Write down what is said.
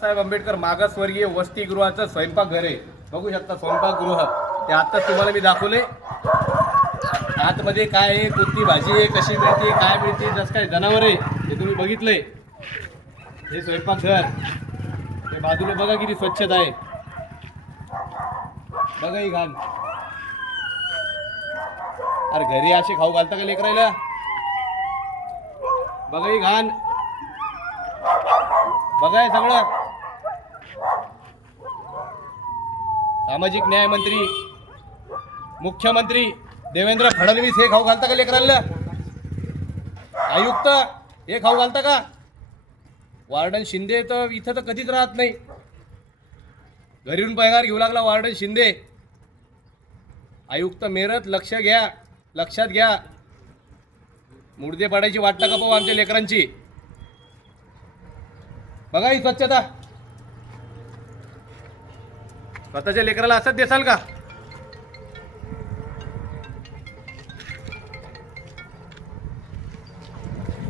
साहेब आंबेडकर मागासवर्गीय वसतिगृहाचं स्वयंपाकघर आहे. बघू शकता स्वयंपाकगृह ते आता तुम्हाला मी दाखवले. आतमध्ये काय आहे, कोणती भाजी आहे, कशी मिळते, काय मिळते, जसं काय जनावर आहे हे तुम्ही बघितलंय. हे स्वयंपाकघर ते बाजूला बघा किती स्वच्छता आहे. बघा ही घाण. अरे घरी असे खाऊ घालता का लेकरायला? बघा ही घाण. बघा हे सगळं. सामाजिक न्याय मंत्री मुख्यमंत्री देवेंद्र फडणवीस हे खाऊ घालता का लेकरांना? आयुक्त हे खाऊ घालता का? वार्डन शिंदे तर इथं तर कधीच राहत नाही. घरून पगार घेऊ लागला वार्डन शिंदे. आयुक्त मेरत लक्षात घ्या. मुर्दे पाडायची वाट नका पाहू आमच्या लेकरांची. बघा ही स्वच्छता. स्वतःच्या लेकराला असंच देसाल का?